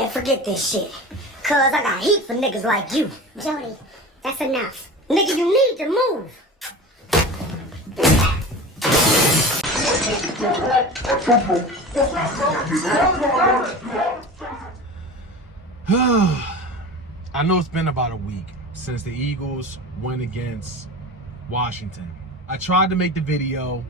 Man, forget this shit. Cuz I got heat for niggas like you. Jody, that's enough. Nigga, you need to move. I know it's been about a week since the Eagles went against Washington. I tried to make the video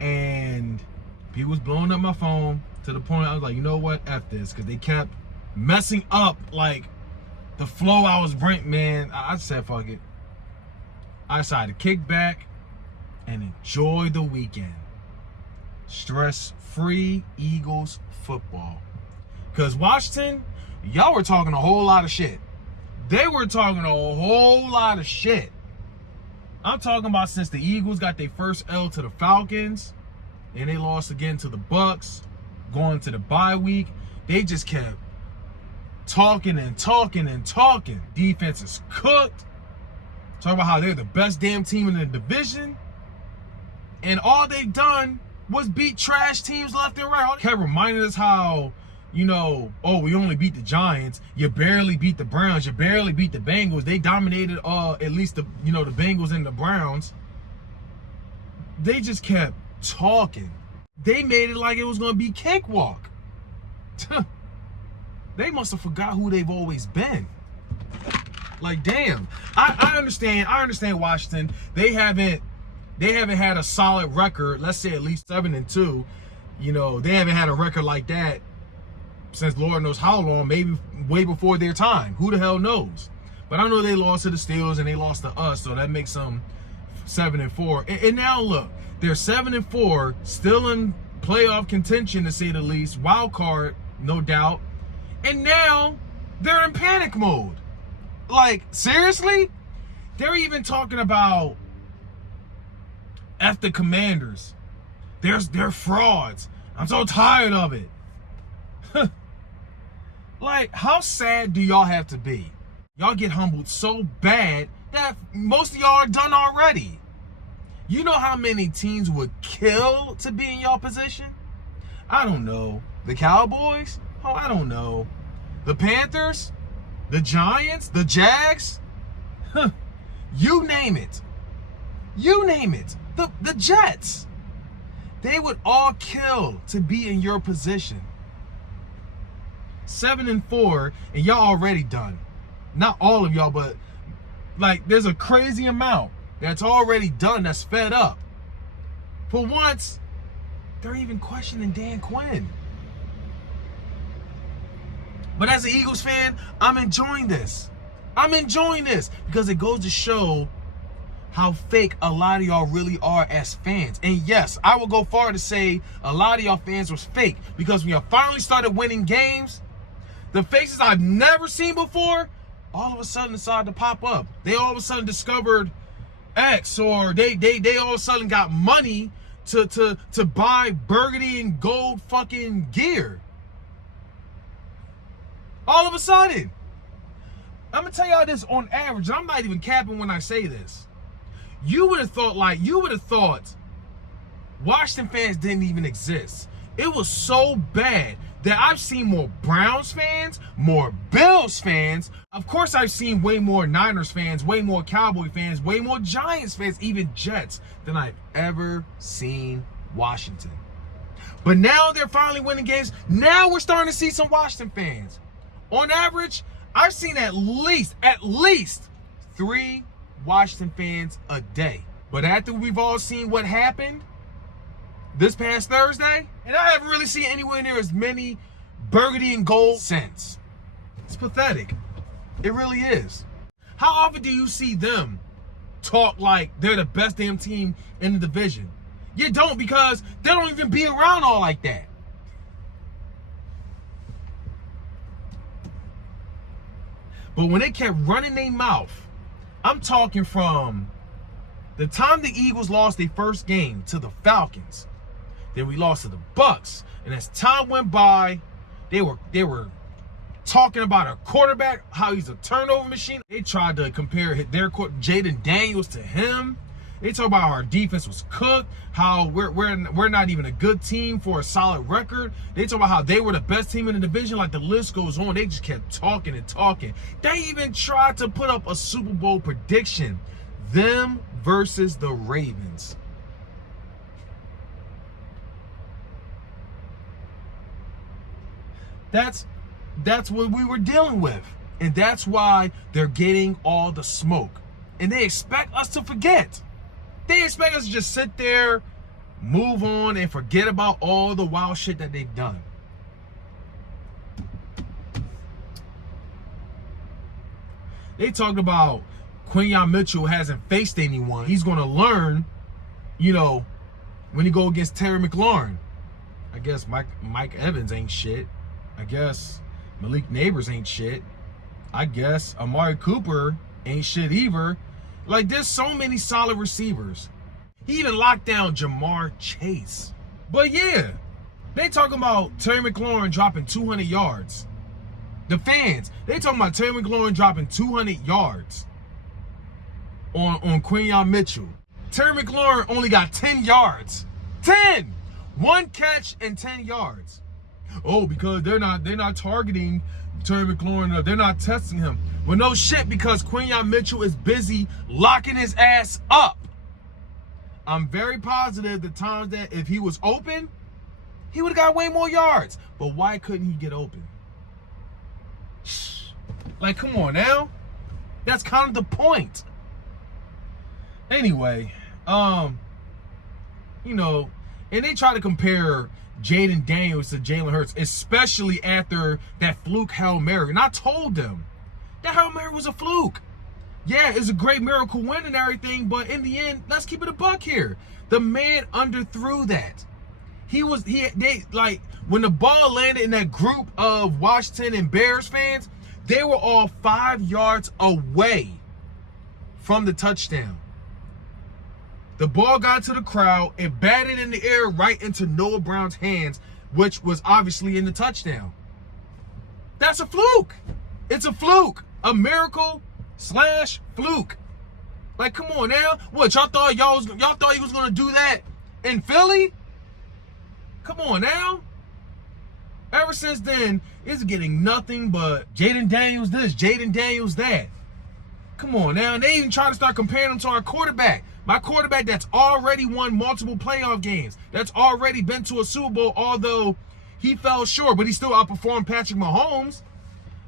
and people was blowing up my phone to the point I was like, you know what, F this, because they kept messing up like the flow I was bringing. Man, I said fuck it. I decided to kick back and enjoy the weekend. Stress-free Eagles football. Because Washington, y'all were talking a whole lot of shit. They were talking a whole lot of shit. I'm talking about since the Eagles got their first L to the Falcons and they lost again to the Bucks going to the bye week, they just kept talking and talking and talking. Defense is cooked. Talking about how they're the best damn team in the division. And all they've done was beat trash teams left and right. Kept reminding us how, you know, oh, we only beat the Giants. You barely beat the Browns. You barely beat the Bengals. They dominated at least the Bengals and the Browns. They just kept talking. They made it like it was going to be cakewalk. They must have forgot who they've always been. Like, damn. I understand Washington. They haven't had a solid record, let's say at least 7-2. You know, they haven't had a record like that since Lord knows how long, maybe way before their time. Who the hell knows? But I know they lost to the Steelers and they lost to us, so that makes them 7-4. And now look, they're 7-4, still in playoff contention to say the least, wild card, no doubt. And now they're in panic mode. Like, seriously? They're even talking about F the Commanders. They're frauds. I'm so tired of it. Like, how sad do y'all have to be? Y'all get humbled so bad that most of y'all are done already. You know how many teams would kill to be in y'all position? I don't know. The Cowboys? Oh, I don't know. The Panthers? The Giants? The Jags? You name it. You name it. The Jets. They would all kill to be in your position. 7-4, and y'all already done. Not all of y'all, but like there's a crazy amount that's already done, that's fed up. For once, they're even questioning Dan Quinn. But as an Eagles fan, I'm enjoying this. I'm enjoying this because it goes to show how fake a lot of y'all really are as fans. And yes, I will go far to say a lot of y'all fans was fake, because when y'all finally started winning games, the faces I've never seen before all of a sudden decided to pop up. They all of a sudden discovered X, or they all of a sudden got money to buy burgundy and gold fucking gear. All of a sudden. I'm gonna tell y'all this on average, and I'm not even capping when I say this. You would have thought Washington fans didn't even exist. It was so bad that I've seen more Browns fans, more Bills fans. Of course, I've seen way more Niners fans, way more Cowboy fans, way more Giants fans, even Jets, than I've ever seen Washington. But now they're finally winning games. Now we're starting to see some Washington fans. On average, I've seen at least 3 Washington fans a day. But after we've all seen what happened this past Thursday, and I haven't really seen anywhere near as many burgundy and gold since. It's pathetic. It really is. How often do you see them talk like they're the best damn team in the division? You don't, because they don't even be around all like that. But when they kept running their mouth, I'm talking from the time the Eagles lost their first game to the Falcons, then we lost to the Bucks, and as time went by, they were talking about a quarterback, how he's a turnover machine. They tried to compare their Jaden Daniels to him. They talk about how our defense was cooked, how we're not even a good team for a solid record. They talk about how they were the best team in the division. Like, the list goes on. They just kept talking and talking. They even tried to put up a Super Bowl prediction. Them versus the Ravens. That's what we were dealing with. And that's why they're getting all the smoke. And they expect us to forget. They expect us to just sit there, move on, and forget about all the wild shit that they've done. They talked about Quinyon Mitchell hasn't faced anyone. He's going to learn, when he go against Terry McLaurin. I guess Mike Evans ain't shit. I guess Malik Neighbors ain't shit. I guess Amari Cooper ain't shit either. Like, there's so many solid receivers. He even locked down Jamar Chase. But yeah, they talking about Terry McLaurin dropping 200 yards. The fans, they talking about Terry McLaurin dropping 200 yards on Quinyon Mitchell. Terry McLaurin only got 10 yards. 10! 1 catch and 10 yards. Oh, because they're not targeting Terry McLaurin, or they're not testing him. Well, no shit, because Quinyon Mitchell is busy locking his ass up. I'm very positive the times that if he was open, he would have got way more yards. But why couldn't he get open? Like, come on now. That's kind of the point. Anyway, and they try to compare Jaden Daniels to Jalen Hurts, especially after that fluke Hail Mary. And I told them that Hail Mary was a fluke. Yeah, it's a great miracle win and everything, but in the end, let's keep it a buck here. The man underthrew that. When the ball landed in that group of Washington and Bears fans, they were all 5 yards away from the touchdown. The ball got to the crowd, it batted in the air right into Noah Brown's hands, which was obviously in the touchdown. That's a fluke. It's a fluke. A miracle/fluke. Like, come on now. What, y'all thought he was gonna do that in Philly? Come on now. Ever since then, it's getting nothing but Jaden Daniels this, Jaden Daniels that. Come on now. And they even try to start comparing him to our quarterback. My quarterback that's already won multiple playoff games. That's already been to a Super Bowl, although he fell short, but he still outperformed Patrick Mahomes.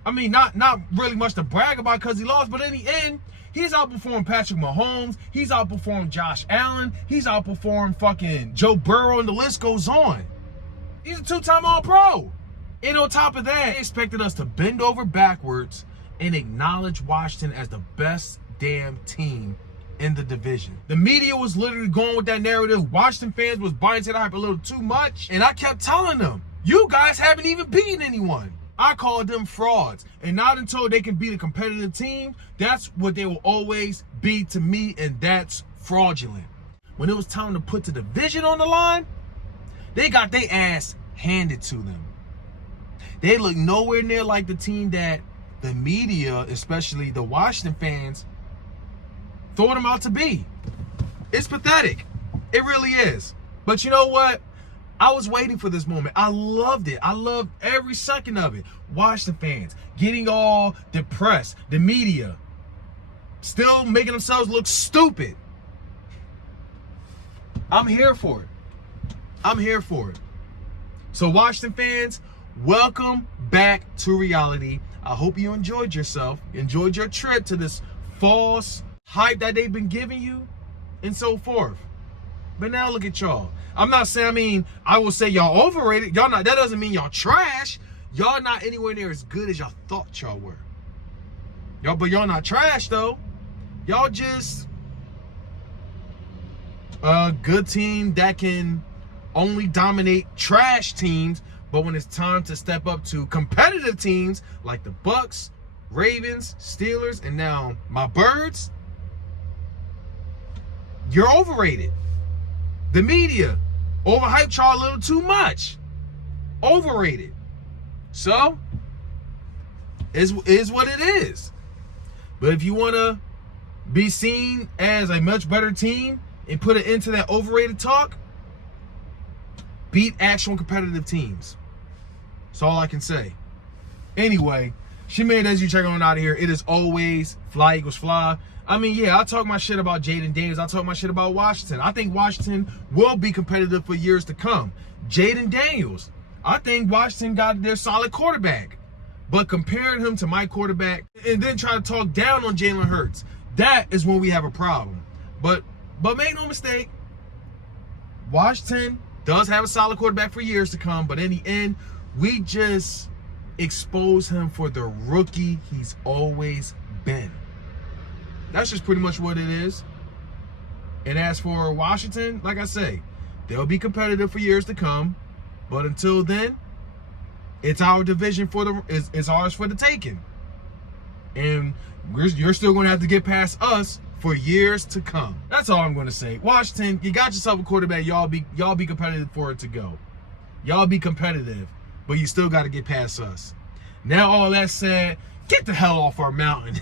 I mean, not really much to brag about because he lost, but in the end, he's outperformed Patrick Mahomes. He's outperformed Josh Allen. He's outperformed fucking Joe Burrow, and the list goes on. He's a 2-time All-Pro. And on top of that, they expected us to bend over backwards and acknowledge Washington as the best damn team in the division. The media was literally going with that narrative. Washington fans was buying to the hype a little too much. And I kept telling them, you guys haven't even beaten anyone. I called them frauds. And not until they can beat a competitive team, that's what they will always be to me, and that's fraudulent. When it was time to put the division on the line, they got their ass handed to them. They look nowhere near like the team that the media, especially the Washington fans, thought them out to be. It's pathetic. It really is. But you know what? I was waiting for this moment. I loved it. I loved every second of it. Washington fans getting all depressed. The media still making themselves look stupid. I'm here for it. I'm here for it. So Washington fans, welcome back to reality. I hope you enjoyed yourself, enjoyed your trip to this false hype that they've been giving you and so forth. But now look at y'all. I'm not saying, I will say y'all overrated. Y'all not, that doesn't mean y'all trash. Y'all not anywhere near as good as y'all thought y'all were. But y'all not trash though. Y'all just a good team that can only dominate trash teams, but when it's time to step up to competitive teams like the Bucks, Ravens, Steelers, and now my Birds, you're overrated. The media overhyped y'all a little too much. Overrated. So, is what it is. But if you want to be seen as a much better team and put it into that overrated talk, beat actual competitive teams. That's all I can say. Anyway, Shimei, as you check on out of here, it is always fly equals fly. I mean, yeah, I talk my shit about Jaden Daniels. I talk my shit about Washington. I think Washington will be competitive for years to come. Jaden Daniels, I think Washington got their solid quarterback. But comparing him to my quarterback and then try to talk down on Jalen Hurts, that is when we have a problem. But make no mistake, Washington does have a solid quarterback for years to come. But in the end, we just expose him for the rookie he's always been. That's just pretty much what it is. And as for Washington, like I say, they'll be competitive for years to come. But until then, it's our division it's ours for the taking. And you're still going to have to get past us for years to come. That's all I'm going to say. Washington, you got yourself a quarterback. Y'all be competitive for it to go. Y'all be competitive, but you still got to get past us. Now all that said, get the hell off our mountain.